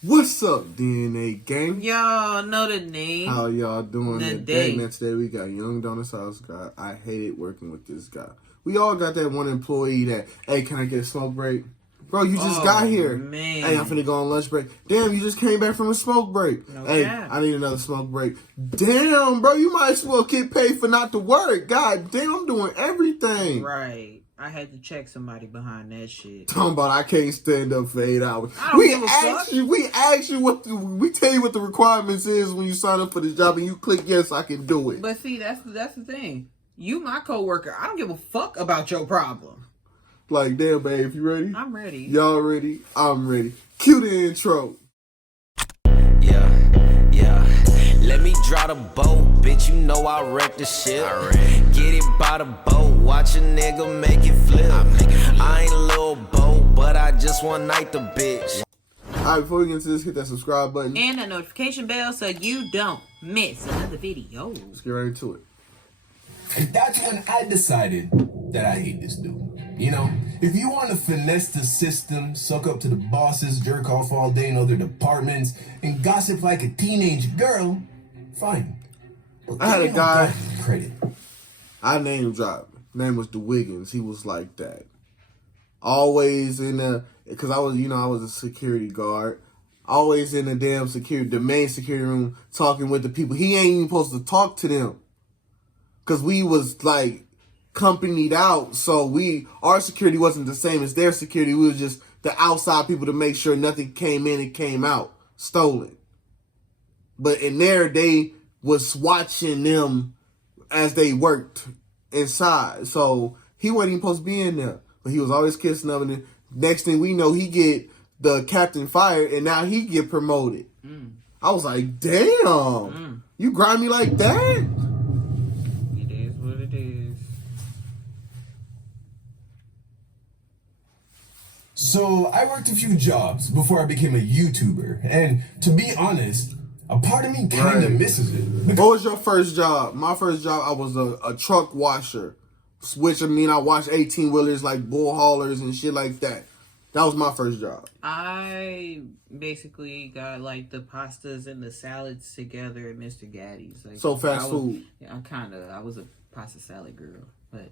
What's up, DNA gang? Y'all know the name. How y'all doing today? Today we got Young Donuts House guy. I hated working with this guy. We all got that one employee that, hey, can I get a smoke break? Bro, you just got here. Man. Hey, I'm finna go on lunch break. Damn, you just came back from a smoke break. No hey, cap. I need another smoke break. Damn, bro, you might as well get paid for not to work. God damn, I'm doing everything. Right. I had to check somebody behind that shit. Talking about I can't stand up for 8 hours. I don't give a fuck. We ask you we tell you what the requirements is when you sign up for the job, and you click yes, I can do it. But see, that's the thing. You my coworker. I don't give a fuck about your problem. Like, damn, babe, you ready? I'm ready. Y'all ready? I'm ready. Cue the intro. Yeah. Let me draw the boat, bitch. You know I wreck the shit. Get it by the boat, watch a nigga make it flip. I ain't a little boat, but I just one night the bitch. Alright, before we get into this, hit that subscribe button. And that notification bell so you don't miss another video. Let's get right into it. And that's when I decided that I hate this dude. You know, if you want to finesse the system, suck up to the bosses, jerk off all day in other departments, and gossip like a teenage girl, fine. But I had a guy. Credit. I name dropped. Name was DeWiggins. He was like that. Always in the, because I was a security guard. Always in the the main security room, talking with the people. He ain't even supposed to talk to them. Because we was like companied out, so our security wasn't the same as their security. We were just the outside people to make sure nothing came in and came out stolen. But in there, they was watching them as they worked inside. So he wasn't even supposed to be in there, but he was always kissing them. And the next thing we know, he get the captain fired, and now he get promoted. I was like, damn, you grind me like that? So I worked a few jobs before I became a YouTuber, and to be honest, a part of me kind of misses it. What was your first job? My first job, I was a truck washer, which I washed 18-wheelers like bull haulers and shit like that. That was my first job. I basically got like the pastas and the salads together at Mr. Gaddy's. Like, So fast food. Yeah, I was a pasta salad girl. But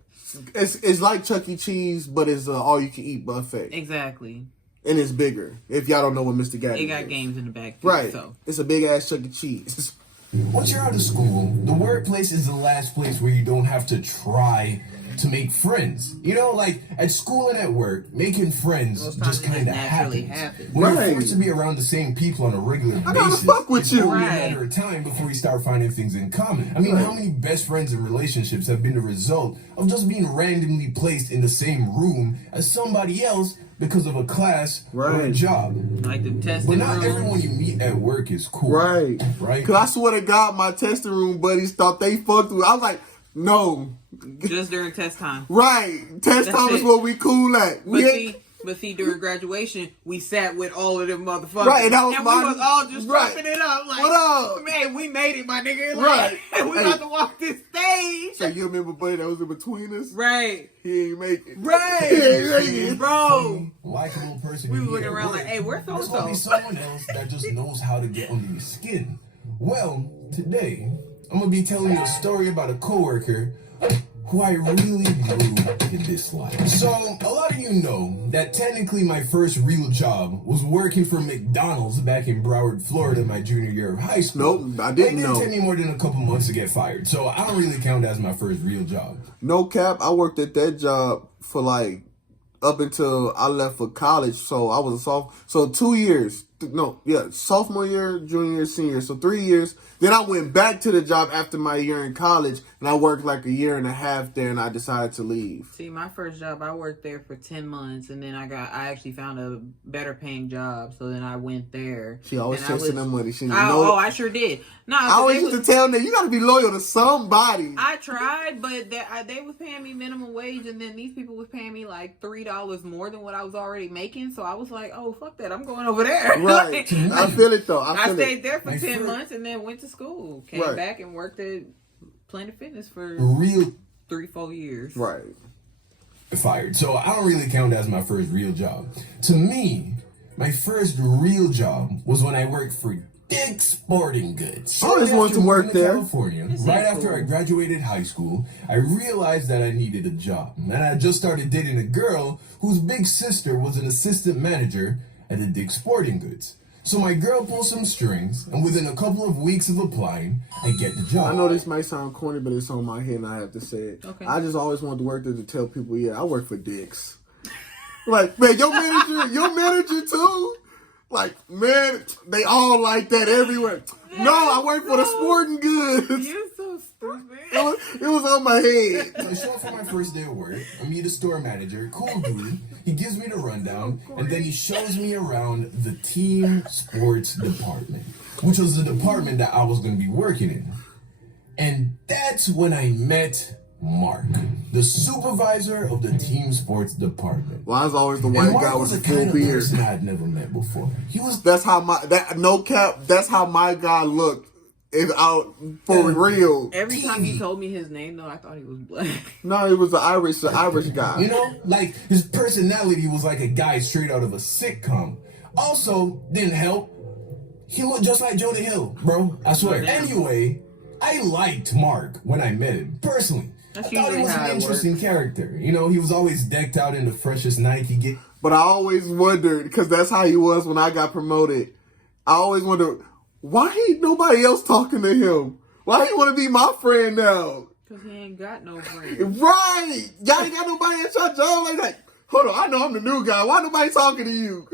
it's like Chuck E. Cheese, but it's all you can eat buffet. Exactly. And it's bigger. If y'all don't know what Mr. Gaddy is. It got games in the back too, right. So It's a big ass Chuck E. Cheese. Once you're out of school, the workplace is the last place where you don't have to try to make friends. You know, like at school and at work, making friends just kind of happens. When you're forced to be around the same people on a regular basis, I gotta fuck with you. It's only a matter of time before you start finding things in common. I mean, how many best friends and relationships have been the result of just being randomly placed in the same room as somebody else because of a class or a job? Like the testing But not room. everyone you meet at work is cool. Right. Because I swear to God, my testing room buddies thought they fucked with. I was like, no. Just during test time. Right. Test time is what we cool at. But see, during graduation, we sat with all of them motherfuckers. Right, and that was we was all just dropping it up. Like, what up? Man, we made it, my nigga. Like, we about to walk this stage. So you remember buddy that was in between us? Right. He ain't make it. Right. He ain't make it. Bro. Likable person. We were looking around like, hey, where's There's so-and-so? only someone else that just knows how to get under your skin. Well, today, I'm going to be telling you a story about a coworker who I really grew in this life. So, a lot of you know that technically my first real job was working for McDonald's back in Broward, Florida, my junior year of high school. Nope, I didn't know. It didn't take me more than a couple months to get fired, so I don't really count that as my first real job. No cap, I worked at that job for like up until I left for college. So I was a sophomore. So 2 years. Sophomore year, junior year, senior year. So 3 years. Then I went back to the job after my year in college, and I worked like a year and a half there, and I decided to leave. See, my first job, I worked there for 10 months, and then I actually found a better paying job, so then I went there. She always chasing that money. I sure did. No, I always used to tell them, you got to be loyal to somebody. I tried, but they was paying me minimum wage, and then these people was paying me like $3 more than what I was already making, so I was like, oh, fuck that, I'm going over there. Right. I feel it, though. I stayed there for 10 months, and then went to school. Came back and worked at Planet Fitness for real 3-4 years. Right. Fired. So I don't really count that as my first real job. To me, my first real job was when I worked for Dick's Sporting Goods. I always wanted to work there. California, right after I graduated high school, I realized that I needed a job. And I just started dating a girl whose big sister was an assistant manager at the Dick's Sporting Goods. So my girl pulled some strings, and within a couple of weeks of applying, I get the job. I know this might sound corny, but it's on my head and I have to say it. Okay. I just always wanted to work there to tell people, yeah, I work for Dick's. Like, man, your manager too? Like, man, they all like that everywhere. No, I work for the Sporting Goods. You're so stupid. It was on my head. So I show up for my first day of work. I meet a store manager, cool dude. He gives me the rundown, and then he shows me around the team sports department, which was the department that I was going to be working in. And that's when I met Mark, the supervisor of the team sports department. Well, I was always the white And guy Mark with was the a kind full of beard. person I'd never met before. He was That's how that's how my guy looked. Is out for real. Every time he told me his name, though, I thought he was black. No, it was the Irish guy. You know, like his personality was like a guy straight out of a sitcom. Also, didn't help, he looked just like Jonah Hill, bro. I swear. Anyway, I liked Mark when I met him, personally. That's I thought he usually was how an it interesting character. You know, he was always decked out in the freshest Nike gear. But I always wondered, because that's how he was when I got promoted. I always wondered, why ain't nobody else talking to him? Why he want to be my friend now? Because he ain't got no friends. Right. Y'all ain't got nobody at your job like that. Hold on, I know I'm the new guy. Why nobody talking to you?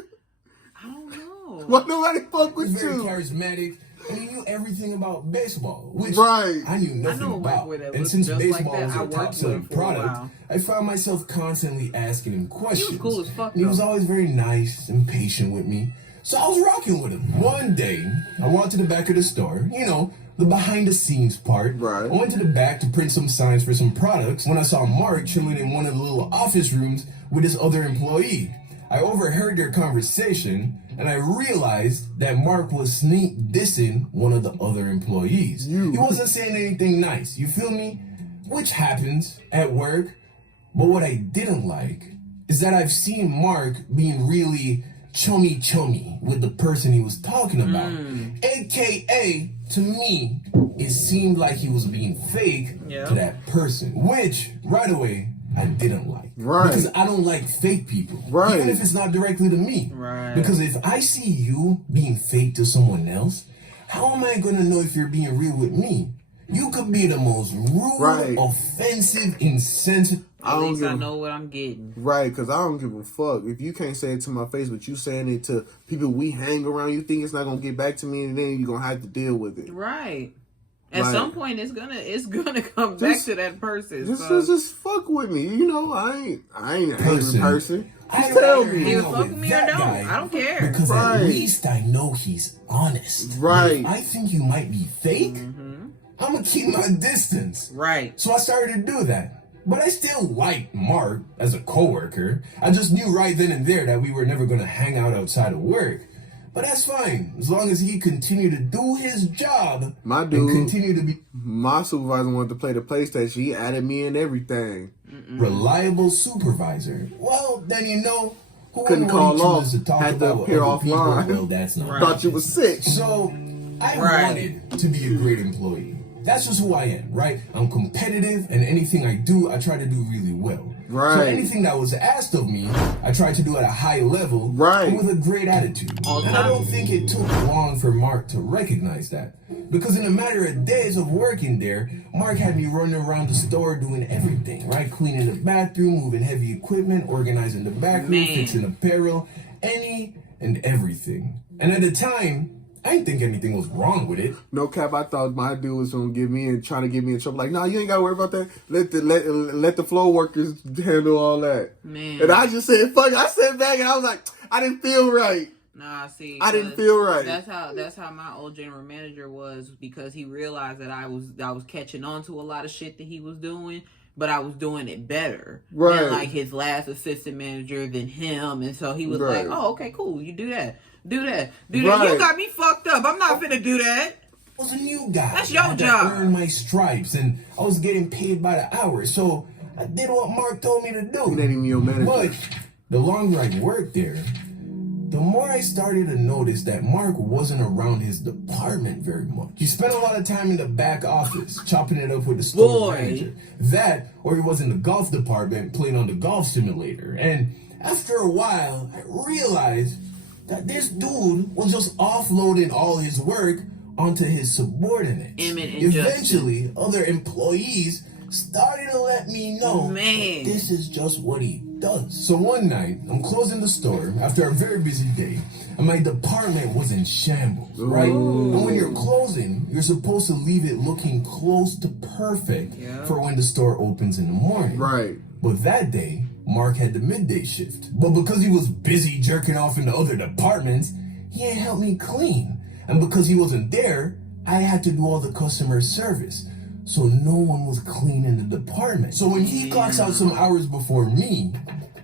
I don't know. Why nobody fuck He was with very you? charismatic, and he knew everything about baseball, which Right. I knew nothing I know a about. boy that And looks since just like baseball that. was I a worked top with selling him for a product, while. I found myself constantly asking him questions. cool as fuck, And he was though. always very nice and patient with me. So I was rocking with him. One day, I walked to the back of the store, you know, the behind the scenes part. Right. I went to the back to print some signs for some products when I saw Mark chilling in one of the little office rooms with this other employee. I overheard their conversation, and I realized that Mark was sneak dissing one of the other employees. He wasn't saying anything nice, you feel me? Which happens at work. But what I didn't like is that I've seen Mark being really chummy with the person he was talking about. AKA, to me, it seemed like he was being fake to that person, which, right away, I didn't like. Right. Because I don't like fake people. Right. Even if it's not directly to me. Right. Because if I see you being fake to someone else, how am I going to know if you're being real with me? You could be the most rude, offensive, insensitive. At least I know what I'm getting. Right, because I don't give a fuck. If you can't say it to my face, but you saying it to people we hang around, you think it's not going to get back to me, and then you're going to have to deal with it. Right. At Like, some point, it's gonna come back to that person. Just fuck with me. You know, I ain't an angry person. I Just tell rather me. hang Either out fuck with with me or that don't. guy I don't care. Because Right. at least I know he's honest. Right. If I think you might be fake, I'm going to keep my distance. Right. So I started to do that. But I still liked Mark as a coworker. I just knew right then and there that we were never going to hang out outside of work. But that's fine, as long as he continued to do his job. My dude, and continue to be my supervisor wanted to play the PlayStation. He added me in everything. reliable supervisor. Well, then you know, who Couldn't wouldn't call want you off. to talk Had to about what appear other people- offline. Well, that's not Thought you was sick. So I wanted to be a great employee. That's just who I am, right? I'm competitive, and anything I do, I try to do really well. Right. So anything that was asked of me, I tried to do at a high level, Right. and with a great attitude. All the And I time. don't think it took long for Mark to recognize that, because in a matter of days of working there, Mark had me running around the store doing everything, right? Cleaning the bathroom, moving heavy equipment, organizing the back room, Man. fixing apparel, any and everything. And at the time, I didn't think anything was wrong with it. No cap, I thought my dude was gonna trying to get me in trouble. Like, nah, you ain't gotta worry about that. Let the floor workers handle all that. Man. And I just said, fuck it. I sat back and I was like, I didn't feel right. Nah, see, I didn't feel right. That's how my old general manager was, because he realized that I was catching on to a lot of shit that he was doing, but I was doing it better Right. than like his last assistant manager, than him, and so he was Right. like, "Oh, okay, cool, you do that, do that. Right. You got me fucked up. I'm not finna do that." I was a new guy. That's your I had to job. earn my stripes, and I was getting paid by the hour, so I did what Mark told me to do. He ain't even your manager. But the longer I worked there, the more I started to notice that Mark wasn't around his department very much. He spent a lot of time in the back office, chopping it up with the store manager. That, or he was in the golf department playing on the golf simulator. And after a while, I realized that this dude was just offloading all his work onto his subordinates. Eventually, other employees started to let me know that this is just what he does. So one night, I'm closing the store after a very busy day, and my department was in shambles, right? And when you're closing, you're supposed to leave it looking close to perfect for when the store opens in the morning. Right. But that day, Mark had the midday shift. But because he was busy jerking off in the other departments, he ain't helped me clean. And because he wasn't there, I had to do all the customer service. So no one was cleaning the department. So when he clocks out some hours before me,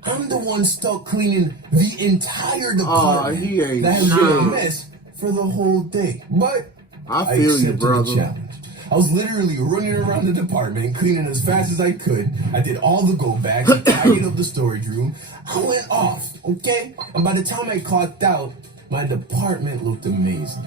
I'm the one stuck cleaning the entire department. That has been a mess for the whole day. But I feel you, brother. The challenge. I was literally running around the department, cleaning as fast as I could. I did all the go back, tidied up the storage room. I went off, okay? And by the time I clocked out, my department looked amazing.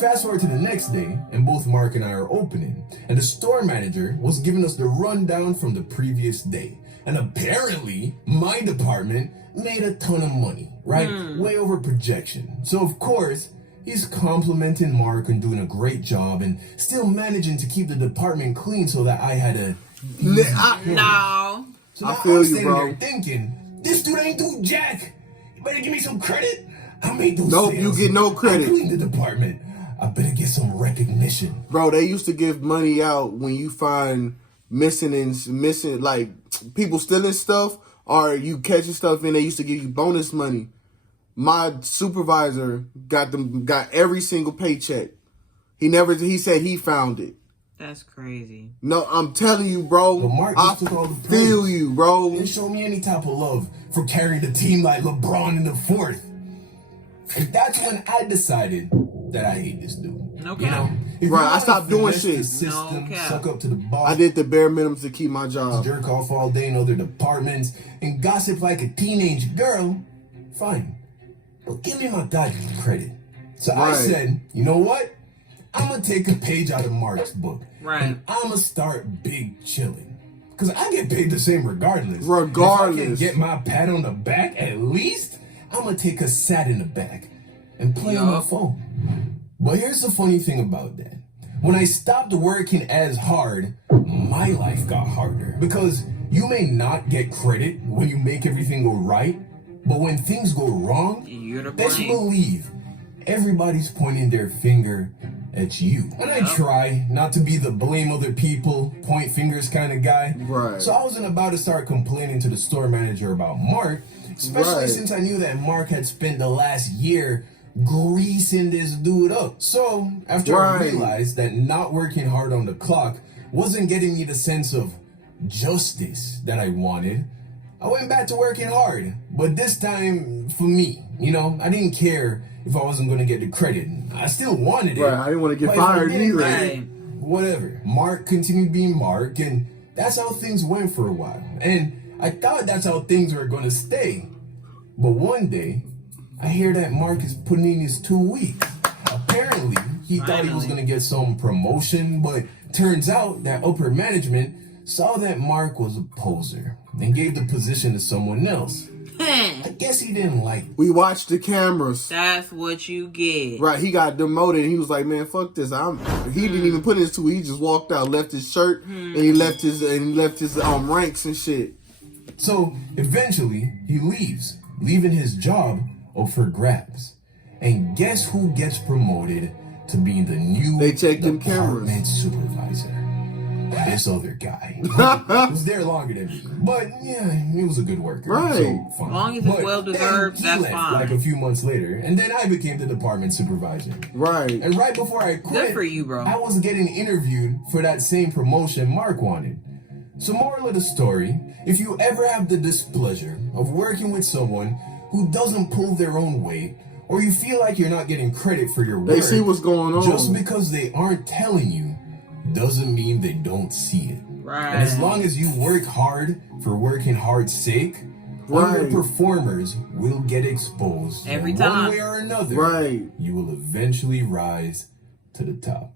Fast forward to the next day, and both Mark and I are opening, and the store manager was giving us the rundown from the previous day. And apparently, my department made a ton of money, right? Way over projection. So of course, he's complimenting Mark and doing a great job and still managing to keep the department clean so that I had a... No. So now I'm standing there thinking, this dude ain't do jack. You better give me some credit. I made those sales. You get no credit. I cleaned the department. I better get some recognition. Bro, they used to give money out when you find missing, like, people stealing stuff or you catching stuff, and they used to give you bonus money. My supervisor got every single paycheck. He said he found it. That's crazy. No, I'm telling you, bro. But Mark took all the praise. Feel you, bro. He didn't show me any type of love for carrying the team like LeBron in the fourth. And that's when I decided that I hate this dude. Okay. You know, right, I stopped doing shit. The system, suck up to the boss. I did the bare minimum to keep my job. Jerk off all day in other departments and gossip like a teenage girl. Fine. But give me my goddamn credit. So I said, you know what? I'm going to take a page out of Mark's book. Right. And I'm going to start big chilling. Because I get paid the same regardless. Regardless. If I can get my pat on the back at least, I'm going to take a sat in the back and play on my phone. But here's the funny thing about that. When I stopped working as hard, my life got harder. Because you may not get credit when you make everything go right, but when things go wrong, best believe everybody's pointing their finger at you. And I try not to be the blame other people, point fingers kind of guy. Right. So I wasn't about to start complaining to the store manager about Mark, especially since I knew that Mark had spent the last year greasing this dude up. So after I realized that not working hard on the clock wasn't getting me the sense of justice that I wanted, I went back to working hard. But this time for me, you know, I didn't care if I wasn't going to get the credit. I still wanted it. Right, I didn't want to get fired either. Whatever. Mark continued being Mark, and that's how things went for a while. And I thought that's how things were going to stay. But one day, I hear that Mark is putting in his 2 weeks. Apparently, he thought he was going to get some promotion, but turns out that upper management saw that Mark was a poser and gave the position to someone else. I guess he didn't like it. We watched the cameras. That's what you get. Right, he got demoted and he was like, man, fuck this. He didn't even put his 2 weeks. He just walked out, left his shirt, and he left his ranks and shit. So eventually he leaves, leaving his job up for grabs. And guess who gets promoted to be the new department supervisor? This other guy. He was there longer than me. But yeah, he was a good worker. Right. So fine. As long as it's well deserved, that's left, fine. like a few months later. And then I became the department supervisor. Right. And right before I quit, good for you, bro. I was getting interviewed for that same promotion Mark wanted. So moral of the story, if you ever have the displeasure of working with someone who doesn't pull their own weight, or you feel like you're not getting credit for your work, they see what's going on. Just because they aren't telling you doesn't mean they don't see it. Right. And as long as you work hard for working hard's sake, Right. underperformers will get exposed. Every And time. one way or another, Right. you will eventually rise to the top.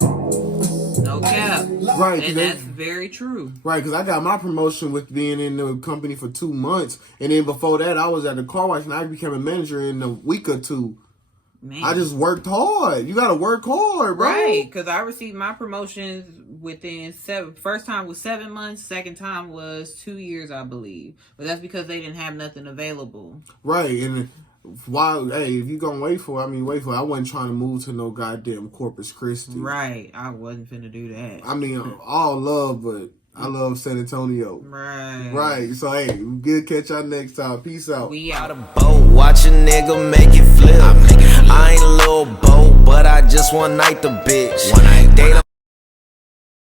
No cap. Right. 'cause And they- that's very true. Right, because I got my promotion with being in the company for 2 months, and then before that, I was at the car wash, and I became a manager in a week or two. Man. I just worked hard. You gotta work hard, bro. Right, because I received my promotions within first time was 7 months, second time was 2 years, I believe. But that's because they didn't have nothing available. Right, and why? Hey, if you gonna wait for it, wait for it. I wasn't trying to move to no goddamn Corpus Christi. Right, I wasn't finna do that. I mean, all love, but I love San Antonio. Right. Right, so hey, good catch y'all next time. Peace out. We Out out. a boat, watch a nigga make it flip. I ain't a little boat, but I just one night the bitch. They don't